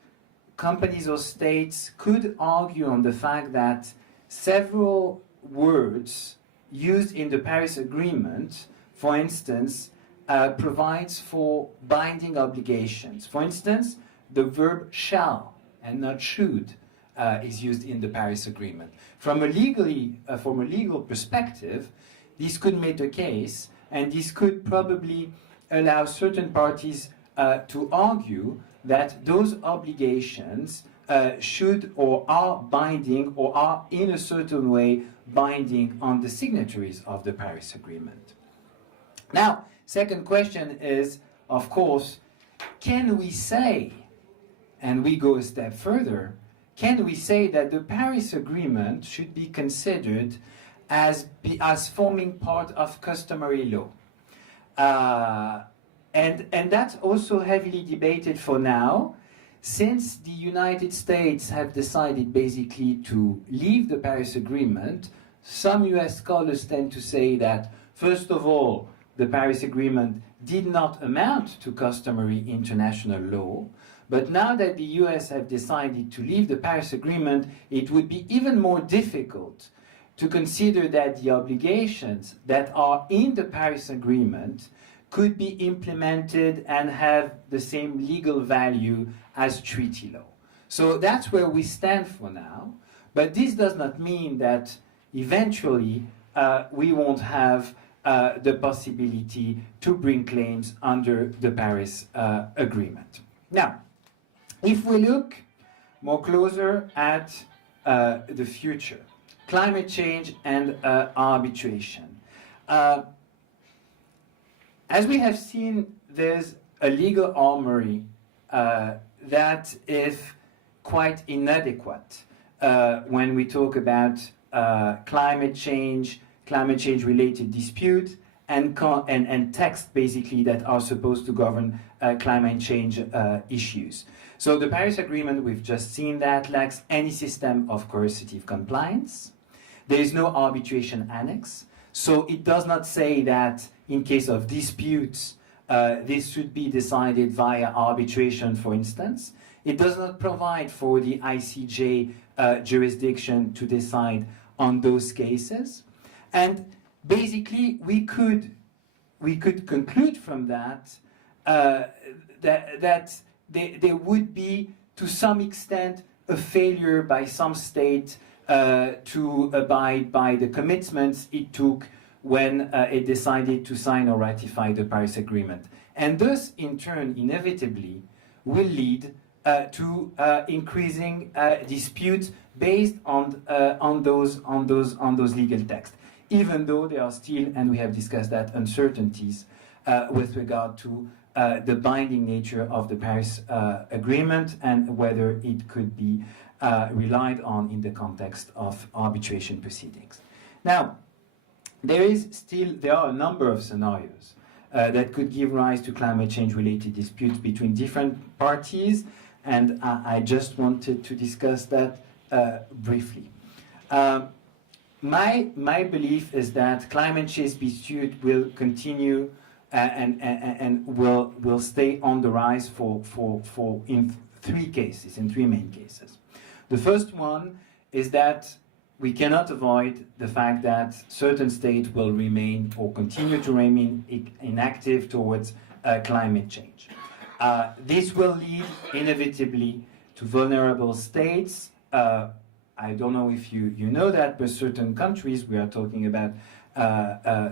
companies or states could argue on the fact that several words used in the Paris Agreement, for instance, provides for binding obligations. For instance, the verb shall and not should is used in the Paris Agreement. From a legal perspective, this could make a case, and this could probably allow certain parties to argue that those obligations should or are binding or are in a certain way binding on the signatories of the Paris Agreement. Now, second question is, of course, can we say, and we go a step further, can we say that the Paris Agreement should be considered as forming part of customary law? And that's also heavily debated for now, since the United States have decided basically to leave the Paris Agreement. Some US scholars tend to say that, first of all, the Paris Agreement did not amount to customary international law, but now that the US have decided to leave the Paris Agreement, it would be even more difficult to consider that the obligations that are in the Paris Agreement could be implemented and have the same legal value as treaty law. So that's where we stand for now, but this does not mean that eventually we won't have the possibility to bring claims under the Paris Agreement. Now, if we look more closer at the future, climate change and arbitration. As we have seen, there's a legal armory that is quite inadequate when we talk about climate change-related dispute, and text basically that are supposed to govern climate change issues. So the Paris Agreement, we've just seen that, lacks any system of coercive compliance. There is no arbitration annex. So it does not say that in case of disputes, this should be decided via arbitration, for instance. It does not provide for the ICJ jurisdiction to decide on those cases. And basically, we could conclude from that that there would be, to some extent, a failure by some state to abide by the commitments it took when it decided to sign or ratify the Paris Agreement. And thus, in turn, inevitably, will lead to increasing disputes based on those legal texts, even though there are still, and we have discussed that, uncertainties with regard to the binding nature of the Paris Agreement and whether it could be relied on in the context of arbitration proceedings. Now, there are a number of scenarios that could give rise to climate change-related disputes between different parties, and I just wanted to discuss that briefly. My belief is that climate change dispute will continue and will stay on the rise in three main cases. The first one is that we cannot avoid the fact that certain states will remain or continue to remain inactive towards climate change. This will lead inevitably to vulnerable states. I don't know if you know that, but certain countries, we are talking about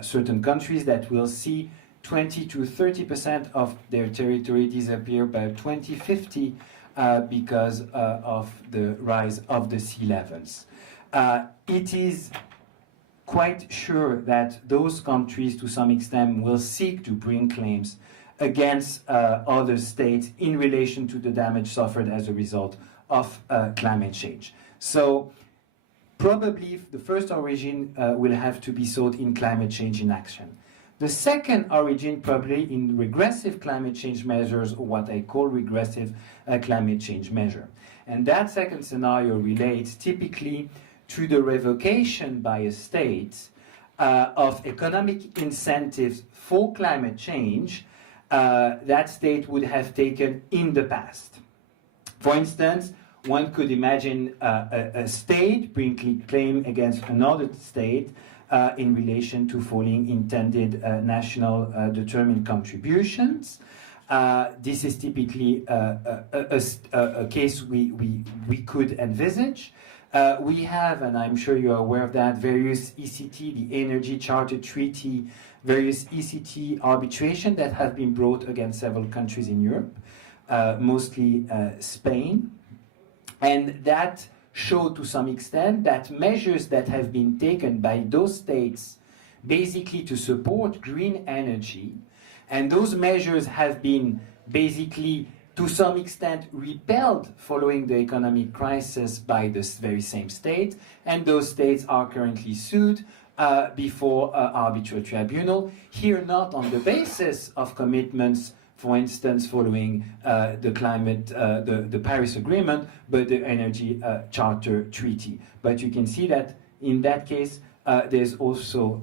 certain countries that will see 20 to 30% of their territory disappear by 2050 because of the rise of the sea levels. It is quite sure that those countries, to some extent, will seek to bring claims against other states in relation to the damage suffered as a result of climate change. So probably the first origin will have to be sought in climate change inaction. The second origin probably in regressive climate change measures, or what I call regressive climate change measure. And that second scenario relates typically to the revocation by a state of economic incentives for climate change that state would have taken in the past. For instance, one could imagine a state bringing claim against another state in relation to falling intended national determined contributions. This is typically a case we could envisage. We have, and I'm sure you're aware of that, various ECT, the Energy Charter Treaty, various ECT arbitration that have been brought against several countries in Europe, mostly Spain. And that show to some extent that measures that have been taken by those states basically to support green energy, and those measures have been basically to some extent repelled following the economic crisis by this very same state, and those states are currently sued before arbitral tribunal, here not on the basis of commitments, for instance, following the Paris Agreement, but the Energy Charter Treaty. But you can see that in that case, there's also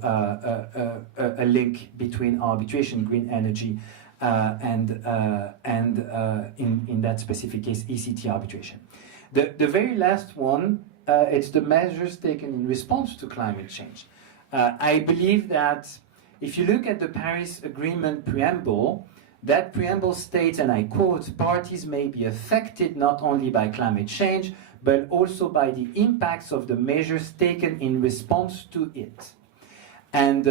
a link between arbitration, green energy, and in that specific case, ECT arbitration. The very last one, it's the measures taken in response to climate change. I believe that if you look at the Paris Agreement preamble, that preamble states, and I quote, "Parties may be affected not only by climate change, but also by the impacts of the measures taken in response to it." And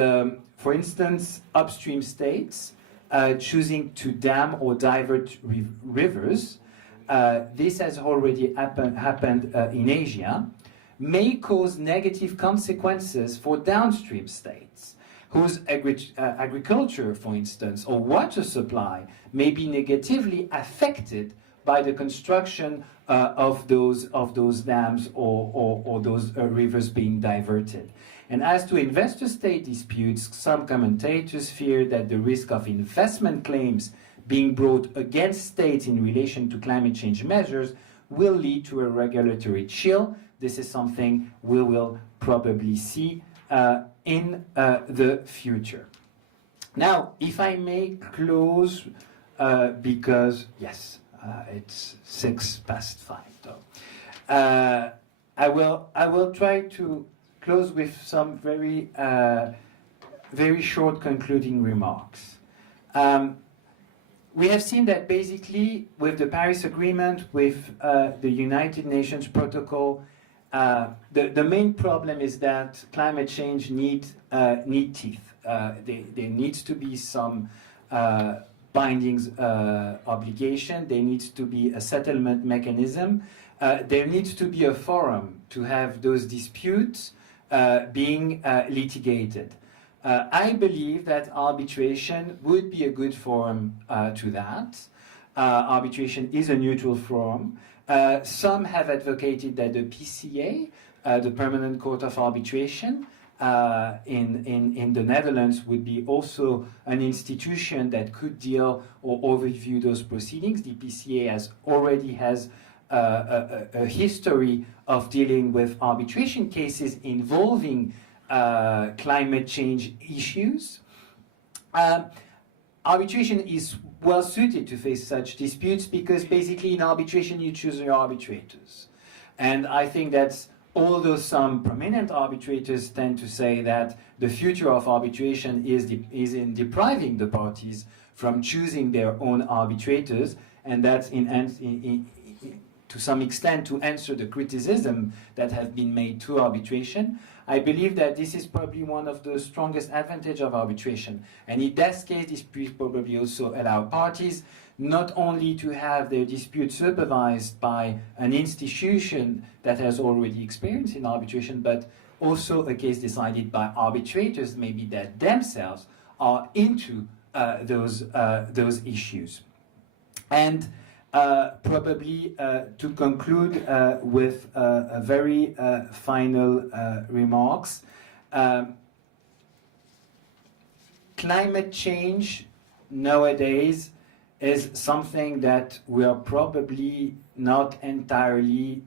for instance, upstream states choosing to dam or divert rivers, this has already happened in Asia, may cause negative consequences for downstream states, whose agriculture, for instance, or water supply may be negatively affected by the construction of those dams or those rivers being diverted. And as to investor-state disputes, some commentators fear that the risk of investment claims being brought against states in relation to climate change measures will lead to a regulatory chill. This is something we will probably see in the future. Now, if I may close, because, yes, it's 5:06. I will try to close with some very short concluding remarks. We have seen that basically with the Paris Agreement, with the United Nations Protocol, the main problem is that climate change need teeth. There needs to be some binding obligation. There needs to be a settlement mechanism. There needs to be a forum to have those disputes being litigated. I believe that arbitration would be a good forum to that. Arbitration is a neutral forum. Some have advocated that the PCA, the Permanent Court of Arbitration, in the Netherlands would be also an institution that could deal or overview those proceedings. The PCA already has a history of dealing with arbitration cases involving climate change issues. Arbitration is well suited to face such disputes because basically in arbitration you choose your arbitrators. And I think that's, although some prominent arbitrators tend to say that the future of arbitration is in depriving the parties from choosing their own arbitrators, and that's to some extent to answer the criticism that have been made to arbitration, I believe that this is probably one of the strongest advantages of arbitration. And in that case, this probably also allow parties not only to have their dispute supervised by an institution that has already experience in arbitration, but also a case decided by arbitrators, maybe that themselves are into those issues. And probably to conclude with a very final remarks, climate change nowadays is something that we are probably not entirely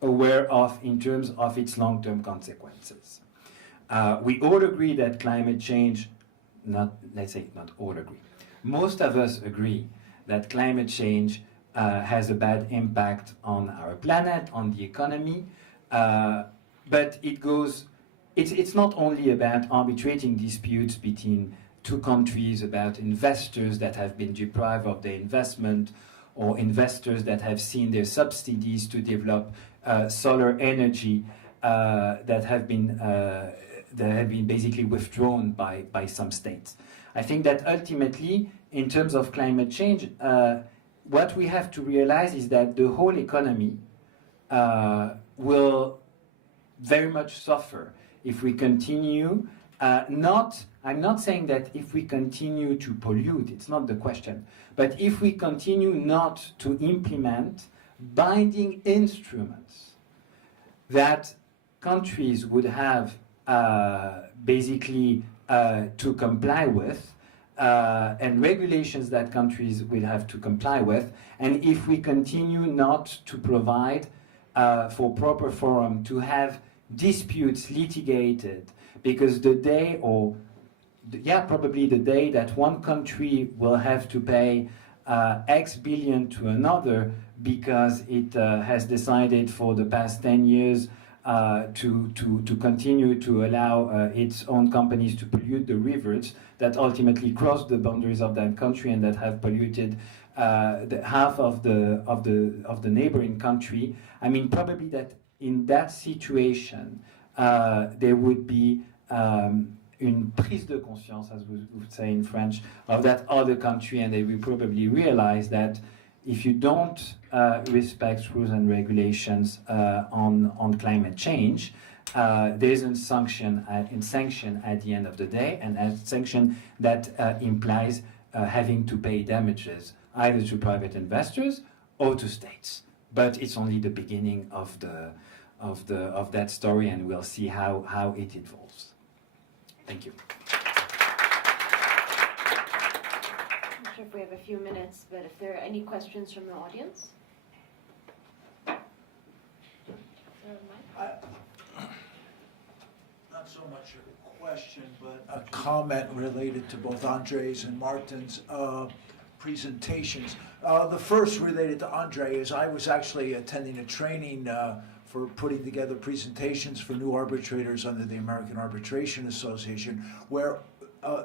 aware of in terms of its long-term consequences. We all agree that climate change, let's not all agree, most of us agree that climate change has a bad impact on our planet, on the economy, but it's not only about arbitrating disputes between two countries, about investors that have been deprived of their investment, or investors that have seen their subsidies to develop solar energy that have been basically withdrawn by some states. I think that ultimately, in terms of climate change, what we have to realize is that the whole economy will very much suffer if we continue I'm not saying that if we continue to pollute, it's not the question, but if we continue not to implement binding instruments that countries would have basically to comply with, and regulations that countries will have to comply with, and if we continue not to provide for proper forum to have disputes litigated, because probably the day that one country will have to pay X billion to another because it has decided for the past 10 years to continue to allow its own companies to pollute the rivers that ultimately cross the boundaries of that country and that have polluted half of the neighboring country. I mean, probably that in that situation there would be une prise de conscience, as we would say in French, of that other country, and they will probably realize that if you don't respect rules and regulations on climate change, there's a sanction at the end of the day, and a sanction that implies having to pay damages either to private investors or to states. But it's only the beginning of that story, and we'll see how it evolves. Thank you. I'm not sure if we have a few minutes, but if there are any questions from the audience? Not so much a question, but a comment related to both Andre's and Martin's presentations. The first related to Andre is I was actually attending a training for putting together presentations for new arbitrators under the American Arbitration Association, where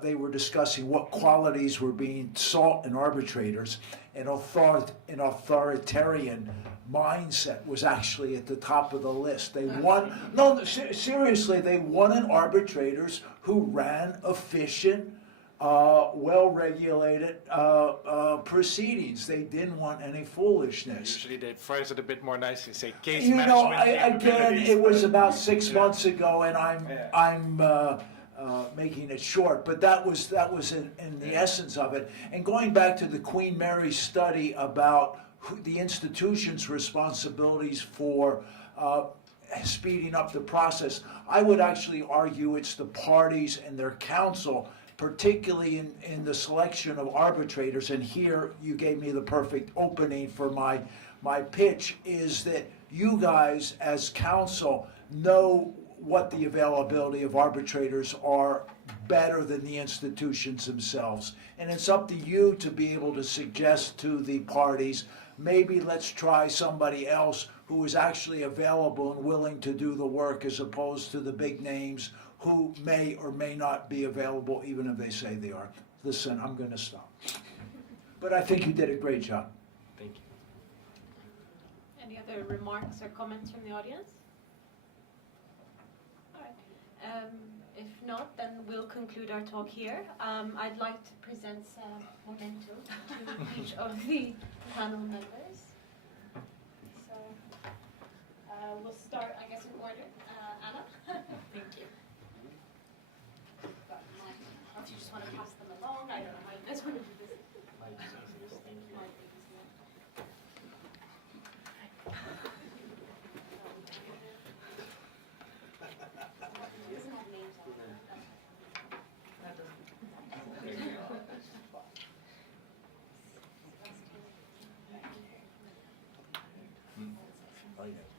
they were discussing what qualities were being sought in arbitrators, and an authoritarian mindset was actually at the top of the list. They seriously, they wanted arbitrators who ran efficient well-regulated proceedings. They didn't want any foolishness. Usually they phrase it a bit more nicely, say case You know, management again, capabilities, it was but- about 6 Yeah. months ago, and I'm making it short. But that was in the essence of it. And going back to the Queen Mary study about the institution's responsibilities for speeding up the process, I would actually argue it's the parties and their counsel, particularly in the selection of arbitrators. And here you gave me the perfect opening for my pitch, is that you guys as counsel know what the availability of arbitrators are better than the institutions themselves. And it's up to you to be able to suggest to the parties, maybe let's try somebody else who is actually available and willing to do the work, as opposed to the big names who may or may not be available, even if they say they are. Listen, I'm going to stop. But I think you did a great job. Thank you. Any other remarks or comments from the audience? All right. If not, then we'll conclude our talk here. I'd like to present some memento to each of the panel members. So we'll start, I guess, in order. Anna? Thank you. Got mine. Or if you just want to pass them along, I don't know how you guys want to do this. Thank you. Doesn't have names on it. Oh, yeah.